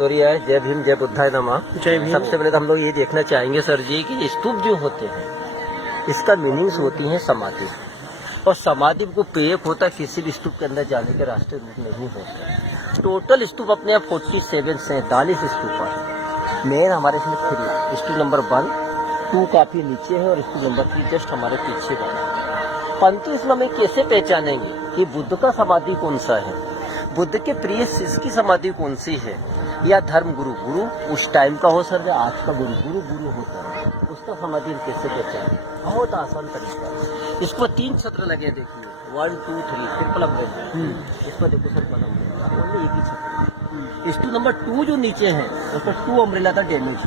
है। जय भीम, जय बुद्धाय नमः। जय भीम। सबसे पहले तो हम लोग ये देखना चाहेंगे सर जी कि स्तूप जो होते हैं इसका मीनिंग्स होती है समाधि, और समाधि को पेक होता है किसी भी स्तूप के अंदर जाने के रास्ते रूप नहीं होते। टोटल स्तूप अपने आप 47 स्तूप है। मेन हमारे इसमें 3 स्तूप नंबर 1, 2 काफी नीचे है और स्तूप नंबर 3 जस्ट हमारे पीछे बना। परंतु इसमें हमें कैसे पहचानेंगे कि बुद्ध का समाधि कौन सा है, बुद्ध के प्रिय शिष्य की समाधि कौन सी है, या धर्म गुरु उस टाइम का हो सर, आज का गुरु होता है, उसका समाधि कैसे पहचाने? बहुत आसान तरीका है। इसको 3 छत्र लगे, देखिए 1 2 3 ट्रिपल अम्ब्रेला। इसको देखो सर बना हुआ एक ही छत्र। स्तूप नंबर 2 जो नीचे है उसको 2 अम्ब्रेला का डैमेज।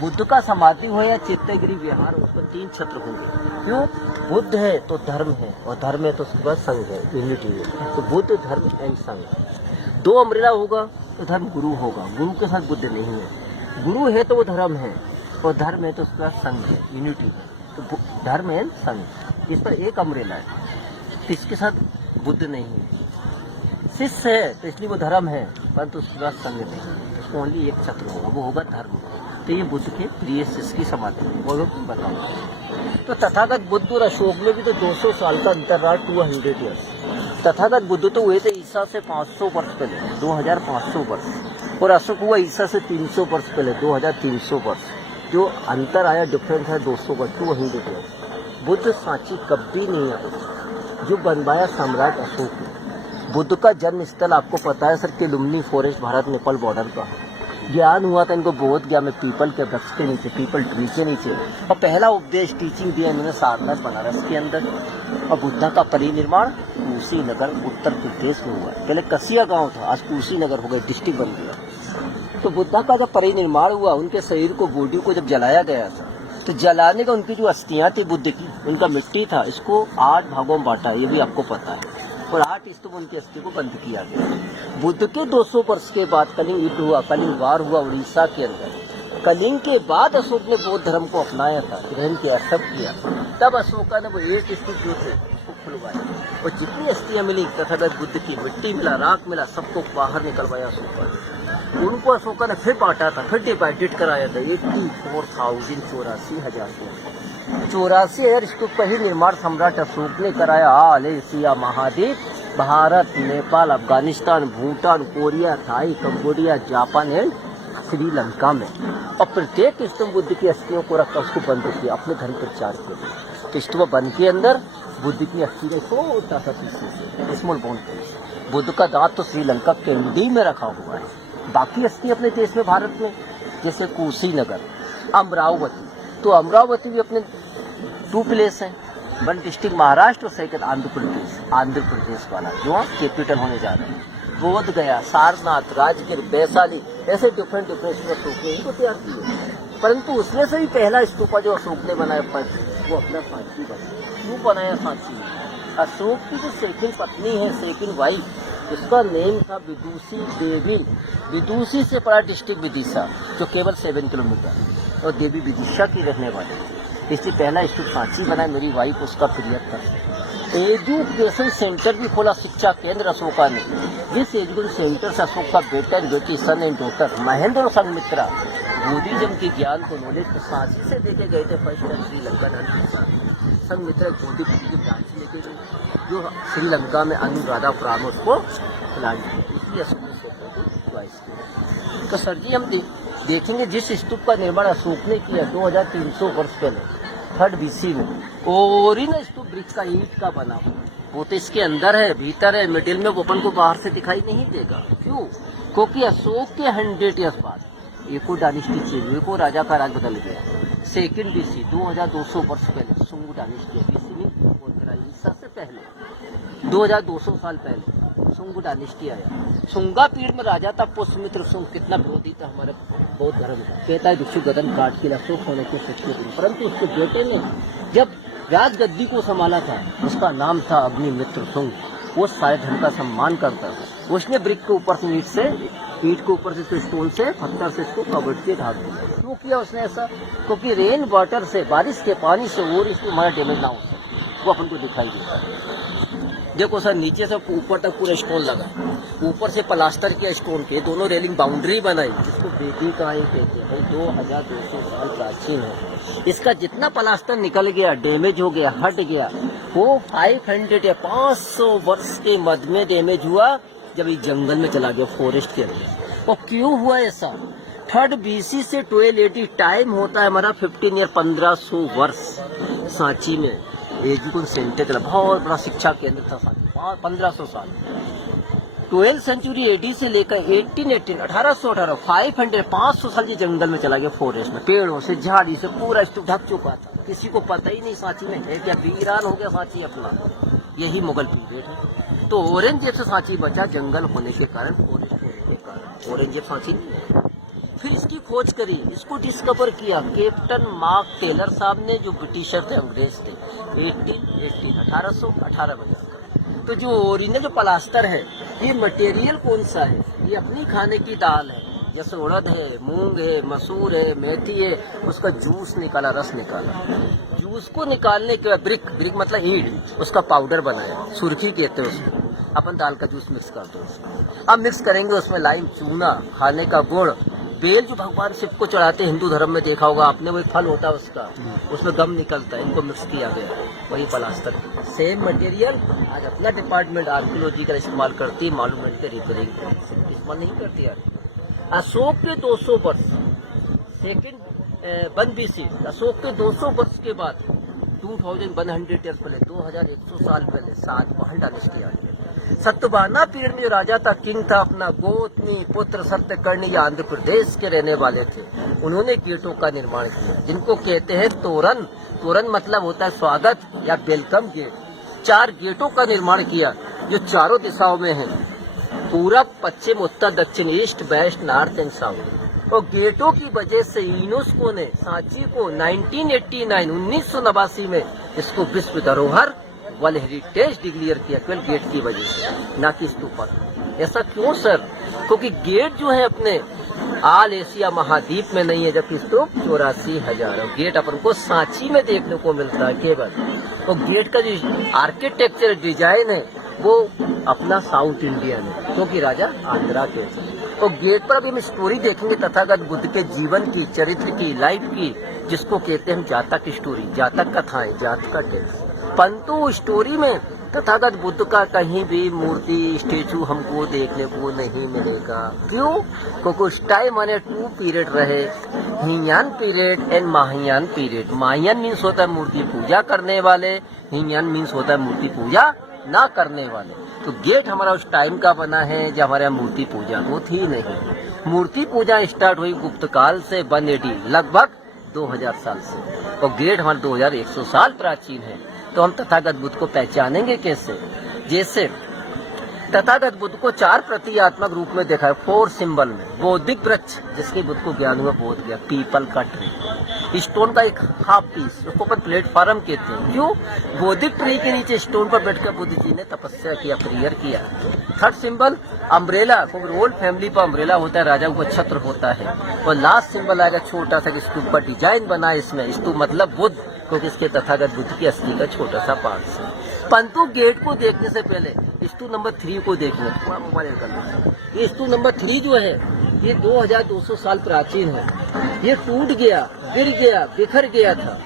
बुद्ध का समाधि हो या चित्तगिरी विहार, उसको 3 छत्र होंगे। क्यों? बुद्ध है तो धर्म है, और धर्म है तो उसके बाद संघ है, यूनिटी है। तो बुद्ध, धर्म एंड संघ। 2 अम्ब्रेला होगा तो धर्म गुरु होगा, गुरु के साथ बुद्ध नहीं है। गुरु है तो वो धर्म है, और धर्म है तो उसके बाद संघ है, यूनिटी है। तो धर्म एंड संघ, इस पर 1 अम्ब्रेला है, इसके साथ बुद्ध नहीं है। शिष्य है तो इसलिए वो धर्म है, परंतु उसके बाद संघ नहीं है, उसको ओनली 1 छत्र होगा, वो होगा धर्म। तो ये बुद्ध के प्रिय शिष्य की समाधि है, वो लोग बताओ। तो तथागत बुद्ध और अशोक में भी तो 200 साल का अंतर रहा, 200 ईयर्स। तथागत बुद्ध तो हुए थे ईसा से 500 वर्ष पहले, 2500 वर्ष, और अशोक हुआ ईसा से 300 वर्ष पहले, 2300 वर्ष। जो अंतर आया, डिफरेंस है 200 वर्ष, 200 ईयर्स। बुद्ध सांची कभी नहीं आया, जो बनवाया सम्राट अशोक ने। बुद्ध का जन्म स्थल आपको पता है सर कि लुम्बिनी फॉरेस्ट, भारत नेपाल बॉर्डर का है। ज्ञान हुआ था इनको बोध गया में, पीपल के वृक्ष के नीचे, पीपल ट्री के नीचे, और पहला उपदेश टीचिंग दिया इन्होंने सारनाथ बनारस के अंदर। और बुद्धा का परिनिर्माण कुशीनगर उत्तर प्रदेश में हुआ है। पहले कसिया गांव था, आज कुशीनगर हो गया, डिस्ट्रिक्ट बन गया। तो बुद्धा का जब परिनिर्माण हुआ, उनके शरीर को, बॉडी को जब जलाया गया था, तो जलाने का उनकी जो अस्थियां थी बुद्ध की, उनका मिट्टी था, इसको 8 भागों में बांटा, ये भी आपको पता है, और 8 स्तूप उनकी अस्थि को बंद किया गया। बुद्ध के 200 वर्ष के बाद कलिंग युद्ध हुआ, कलिंग वार हुआ उड़ीसा के अंदर। कलिंग के बाद अशोक ने बौद्ध धर्म को अपनाया था, ग्रहण किया, सब किया। तब अशोका ने वो 1 स्तूप जो थे उसको खुलवाया, और जितनी अस्थियां मिली तथागत बुद्ध की, मिट्टी मिला, राख मिला, सबको बाहर निकलवाया अशोका ने। उनको अशोका ने फिर बांटा था, फिर डिवाइडेड कराया था। 84,000 इसको पहले निर्माण सम्राट अशोक ने कराया। ऑल एशिया महाद्वीप, Bharat, Nepal, Afghanistan, Bhutan, Korea, Thai, Cambodia, Japan and Sri Lanka में। और प्रत्येक स्तूप बुद्ध की अस्थियों को रखकर उसको बंद किया अपने धर्म प्रचार के लिए। तो स्तूप बंद के अंदर बुद्ध की अस्थि ने छोटा सा पीस स्मॉल बोन, बुद्ध का दांत तो श्रीलंका केंडी में रखा हुआ है, बाकी अस्थि अपने देश में, भारत में, जैसे कुशीनगर, अमरावती। तो अमरावती भी अपने 2 प्लेस हैं, 1 डिस्ट्रिक्ट महाराष्ट्र और 2 आंध्र प्रदेश वाला, जो कैपिटल होने जा रहा है। बोध गया, सारनाथ, राजगीर, वैशाली, ऐसे डिफरेंट अशोक ने इनको तैयार किए। परंतु उसमें से भी पहला स्तूपा जो अशोक ने बनाया, वो अपना सांची बनाया। क्यों बनाया सांची? अशोक की जो सेकंड पत्नी है, सेकंड वाइफ, उसका नेम था विदुषी देवी। विदुषी से पड़ा डिस्ट्रिक्ट विदिशा, जो केवल 7 किलोमीटर, और देवी विदिशा की रहने वाली थी। इसलिए पहला स्तूप सांची बना, मेरी वाइफ उसका प्रियकर। एजुकेशन सेंटर भी खोला, शिक्षा केंद्र अशोका ने। जिस एजुकेशन सेंटर से अशोक का बेटा एंड बेटी, सन एंड डॉटर, महेंद्र और संघमित्रा, बुद्धिज्म के ज्ञान को, नॉलेज को सांची से देके गए थे। फर्स्ट टाइम श्रीलंका संघमित्रा बौद्ध की ब्रांच लेके गए, जो श्रीलंका में अनुराधा पुराण को प्लान किया। इसलिए अशोक ने सोचा तो सर जी हम देखेंगे जिस स्तूप का निर्माण अशोक ने किया 2300 वर्ष पहले, 3rd BC में, ओरिजिनल स्तूप ब्रिज का, ईंट का बना, वो तो इसके अंदर है, भीतर है, मिडिल में, ओपन को बाहर से दिखाई नहीं देगा। क्यों? क्योंकि अशोक के 100 ईयर्स बाद एको डायनेस्टी चेंज हुई, एको राजा का राज बदल गया। 2nd BC 2200 वर्ष पहले सुंग डायनेस्टी, BC में ईसा से पहले 2200 साल पहले सुंग डायनेस्टी आया। सुंगा पीढ़ में राजा था पुष्यमित्र सुंग, कितना विरोधी था हमारे बौद्ध धर्म का। कहता है भिक्षु गदन काट के अशोक होने को सच्चे, परंतु उसके बेटे ने जब राज गद्दी को संभाला था, उसका नाम था अग्निमित्र सुंग। वो सारे धर्म का सम्मान करता था। उसने ब्रिक के ऊपर से ईंट के ऊपर से, स्टोन से, पत्थर से इसको कवर्ड के ढाक दिया। क्यों किया उसने ऐसा? क्योंकि रेन वाटर से, बारिश के पानी से और इसको हमारा डैमेज ना हो सके, वो अपन को दिखाई देता है। देखो सर, नीचे से ऊपर तक पूरा स्टोन लगा, ऊपर से प्लास्टर किया स्टोन के, दोनों रेलिंग बाउंड्री बनाई, इसको बेबी काई कहते हैं भाई। 2200 साल प्राचीन है। इसका जितना प्लास्टर निकल गया, डैमेज हो गया, हट गया, वो 500 या 500 वर्ष के मध्य में डैमेज हुआ जब ये जंगल में चला गया, फॉरेस्ट के अंदर। और क्यों हुआ ऐसा? 3rd BC से 1280 टाइम होता है हमारा 15 या 1500 वर्ष। सांची में एजुकेशन सेंटर चला, बहुत बड़ा शिक्षा केंद्र था सांची, 1500 साल। 12th सेंचुरी AD से लेकर 1818 500 साल ये जंगल में चला गया, फॉरेस्ट में, पेड़ों से, झाड़ी से पूरा स्तूप ढक चुका था। किसी को पता ही नहीं सांची में है क्या, वीरान हो गया सांची अपना। यही मुगल पीरियड है। तो औरंगजेब से सांची बचा, जंगल होने के कारण, फॉरेस्ट होने के कारण। औरंगजेब सांची नहीं है। फिर इसकी खोज करी, इसको डिस्कवर किया कैप्टन मार्क टेलर साहब ने, जो ब्रिटिशर थे, अंग्रेज थे। 1818 में। तो जो ओरिजिनल जो प्लास्टर है, ये मटेरियल कौन सा है? ये अपनी खाने की दाल है, जैसे उड़द है, मूंग है, मसूर है, मेथी है, उसका जूस निकाला, रस निकाला। जूस को निकालने के बाद ब्रिक मतलब ईंट, उसका पाउडर बनाया, सुर्खी कहते हैं उसको। अपन दाल का जूस मिक्स कर दो उसमें। अब मिक्स करेंगे उसमें लाइम, चूना, खाने का गुड़, बेल जो भगवान शिव को चढ़ाते हैं, हिंदू धर्म में देखा होगा आपने, वही फल होता है उसका, उसमें गम निकलता है, इनको मिक्स किया गया, वही प्लास्टर। सेम मटेरियल आज अपना डिपार्टमेंट आर्कियोलॉजी का इस्तेमाल करती है, मॉन्यूमेंट के रिपेयरिंग इस्तेमाल नहीं करती यार। अशोक के 200 वर्ष, 1 BC, अशोक के 200 वर्ष के बाद 2100 ईयर्स पहले, 2100 साल पहले, सातवाहन डायनेस्टी आ गई। सतवाहना पीरियड में जो राजा था, किंग था अपना, गौतमी पुत्र सत्यकर्णी, या आंध्र प्रदेश के रहने वाले थे। उन्होंने गेटों का निर्माण किया, जिनको कहते हैं तोरण। तोरण मतलब होता है स्वागत या वेलकम गेट। 4 गेटों का निर्माण किया, जो चारों दिशाओं में है, पूरब, पश्चिम, उत्तर, दक्षिण, east, west, north and south. और गेटों की वजह से यूनेस्को ने सांची को 1989 में इसको विश्व धरोहर वर्ल्ड हेरिटेज डिक्लेयर किया, केवल गेट की वजह से, ना कि स्तूप पर। ऐसा क्यों सर? क्योंकि गेट जो है अपने ऑल एशिया महाद्वीप में नहीं है, जबकि स्तूप 84,000 गेट अपन को सांची में देखने को मिलता है केवल। तो गेट का जो आर्किटेक्चर डिजाइन है, वो अपना साउथ इंडियन है, क्योंकि राजा आंध्रा के थे। तो गेट पर अभी हम स्टोरी देखेंगे तथागत बुद्ध के जीवन की, चरित्र की, लाइफ की, जिसको कहते हैं जातक स्टोरी, जातक कथाएं, जातक का टेक्स्ट। परंतु स्टोरी में तथागत बुद्ध का कहीं भी मूर्ति, स्टेचू हमको देखने को नहीं मिलेगा। क्यों? क्योंकि उस टाइम मैंने 2 पीरियड रहे, Hinayana period and Mahayana period. Mahayana means होता है मूर्ति पूजा करने वाले, हीनयान मीन्स होता है मूर्ति पूजा ना करने वाले। तो गेट हमारा उस टाइम का बना है जब हमारे यहाँ मूर्ति पूजा वो थी नहीं। मूर्ति पूजा स्टार्ट हुई गुप्त काल से 180, लगभग 2000 साल से, और गेट हमारे 2100 साल प्राचीन है। तो हम तथागत बुद्ध को पहचानेंगे कैसे? जैसे तथागत बुद्ध को 4 प्रतीकात्मक रूप में देखा है, 4 सिंबल में। बौद्धिक वृक्ष, जिसके बुद्ध को ज्ञान हुआ, बोध गया, पीपल का ट्री, स्टोन का एक हाफ पीस, उसको अपन प्लेटफॉर्म कहते हैं। क्यों? बौद्धिक ट्री के नीचे स्टोन पर बैठकर बुद्ध जी ने तपस्या किया, प्रेयर किया। 3rd सिंबल अम्ब्रेला, क्योंकि रोयल फैमिली पर अम्ब्रेला होता है, राजा को छत्र होता है। और लास्ट सिंबल आएगा छोटा सा, जिसके ऊपर डिजाइन बना है, इसमें स्तूप मतलब बुद्ध, क्योंकि इसके तथागत बुद्ध की अस्थि का छोटा सा पार्ट है। परंतु गेट को देखने से पहले स्तूप नंबर 3 को देखना है। मोबाइल निकलना, ये स्तूप नंबर 3 जो है, ये 2200 साल प्राचीन है। ये टूट गया, गिर गया, बिखर गया था।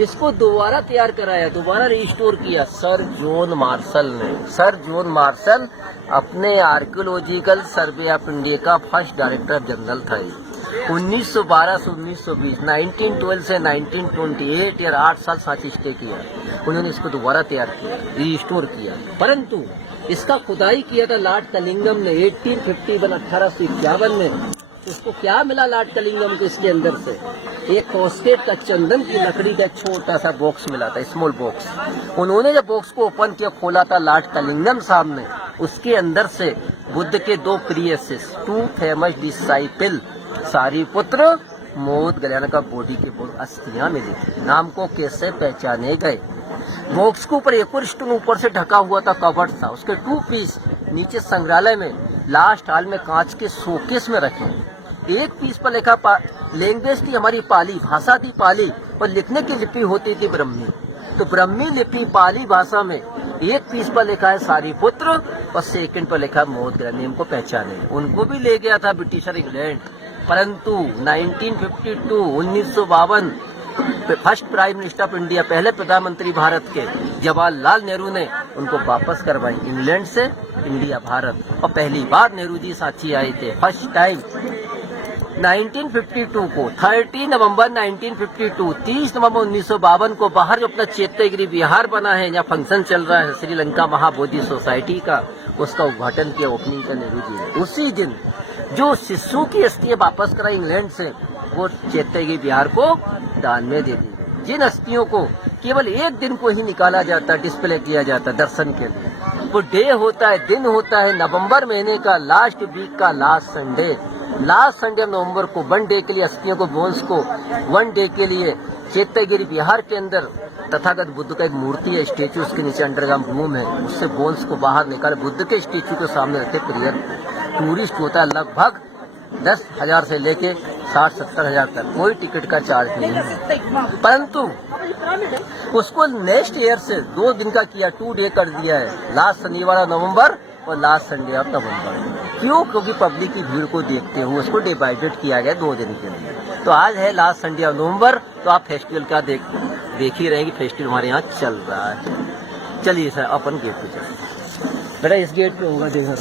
इसको दोबारा तैयार कराया, दोबारा रिस्टोर किया सर जॉन मार्शल ने। सर जॉन मार्शल अपने आर्कियोलॉजिकल सर्वे ऑफ इंडिया का फर्स्ट डायरेक्टर जनरल था। 1912 से 1920, 1912 से 1928 या 8 साल सांची स्टे किया। उन्होंने इसको दोबारा तैयार किया, रिस्टोर किया। परंतु इसका खुदाई किया था लॉर्ड कलिंगम ने 1851 में। उसको क्या मिला लॉर्ड कलिंगम के इसके अंदर से? एक कॉस्केट का चंदन की लकड़ी का छोटा सा बॉक्स मिला था, स्मॉल बॉक्स। उन्होंने जब बॉक्स को ओपन किया, खोला था लॉर्ड कलिंगम साहब ने, उसके अंदर से बुद्ध के 2 प्रिय शिष्य, 2 फेमस डिसाइपल, सारिपुत्र, मोद गलयाना का बॉडी के अस्थियां मिली थी। नाम को कैसे पहचाने गए? बॉक्स के ऊपर एक और स्टोन ऊपर से ढका हुआ था, कवर्ड था। उसके 2 पीस नीचे संग्रहालय में लास्ट हॉल में कांच के शोकेस में रखे। एक पीस पर लिखा लैंग्वेज थी हमारी पाली, भाषा थी पाली, और लिखने की लिपि होती थी ब्रह्मी। तो ब्रह्मी लिपि पाली भाषा में एक पीस पर लिखा है सारीपुत्र और सेकंड पर लिखा है मोहद्रा, नेम को पहचाने। उनको भी ले गया था ब्रिटिशर इंग्लैंड, परंतु 1952 first prime minister of India, पहले प्रधानमंत्री भारत के जवाहरलाल नेहरू ने उनको वापस करवाई इंग्लैंड से इंडिया भारत। और पहली बार नेहरू जी साथी आए थे, फर्स्ट टाइम 1952 को 30 नवंबर 1952, 30 नवंबर 1952 को बाहर जो अपना चैत्यगिरी विहार बना है, जहाँ फंक्शन चल रहा है श्रीलंका महाबोधि सोसाइटी का, उसका उद्घाटन किया, ओपनिंग का नेहरू जी ने। उसी दिन जो शिशु की अस्थियां वापस कराई इंग्लैंड से, वो चैत्यगिरी विहार को दान में दे दी। जिन अस्थियों को केवल एक दिन को ही निकाला जाता, डिस्प्ले किया जाता दर्शन के लिए, वो डे होता है, दिन होता है नवंबर महीने का लास्ट वीक का लास्ट संडे नवंबर को 1 डे के लिए अस्थियों को, बोन्स को 1 डे के लिए चैत्यगिरी विहार के अंदर तथागत बुद्ध का एक मूर्ति है, स्टेचू, उसके नीचे अंडरग्राउंड रूम है, उससे बोन्स को बाहर निकाले, बुद्ध के स्टेचू के सामने रखे प्रेयर। टूरिस्ट होता है लगभग 10,000 से लेके 60-70 हजार तक, कोई टिकट का चार्ज नहीं है। परंतु उसको नेक्स्ट ईयर से 2 दिन का किया, 2 डे कर दिया है, लास्ट शनिवार नवंबर और लास्ट संडे ऑफ नवंबर। क्यों? क्योंकि पब्लिक की भीड़ को देखते हुए उसको डिवाइडेड किया गया 2 दिन के लिए। तो आज है लास्ट संडे ऑफ नवंबर, तो आप फेस्टिवल का देख ही रहेंगे, फेस्टिवल हमारे यहाँ चल रहा है। चलिए सर अपन गेट पे चलिए, बेटा इस गेट पे होगा, देखो